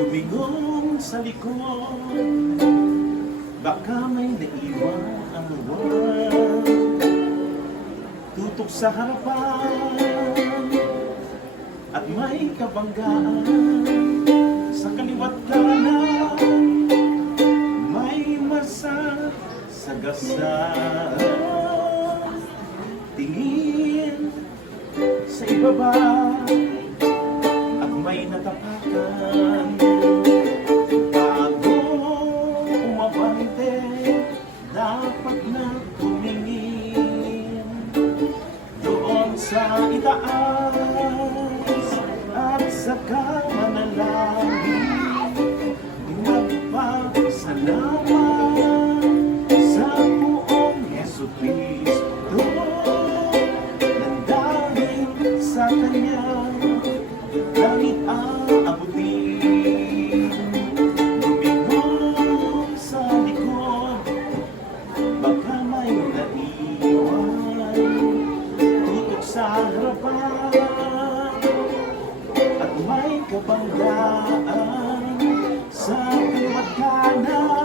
Lumingong sa likod, baka may naiwan. Tutok sa harapan at may kabanggaan. Sa kaliwat kanan may masasagasan. Tingin sa ibaba at may natapakan. Bago umabante, dapat na tumingin doon sa itaas at saka manalangin. Magpasalamat sa buong Yesu Cristo nang dahil sa Kanya langit aabutin. Lumingong sa likod, baka may naiwan. Tutok sa harapan at may kabanggaan. Sa kaliwat kanan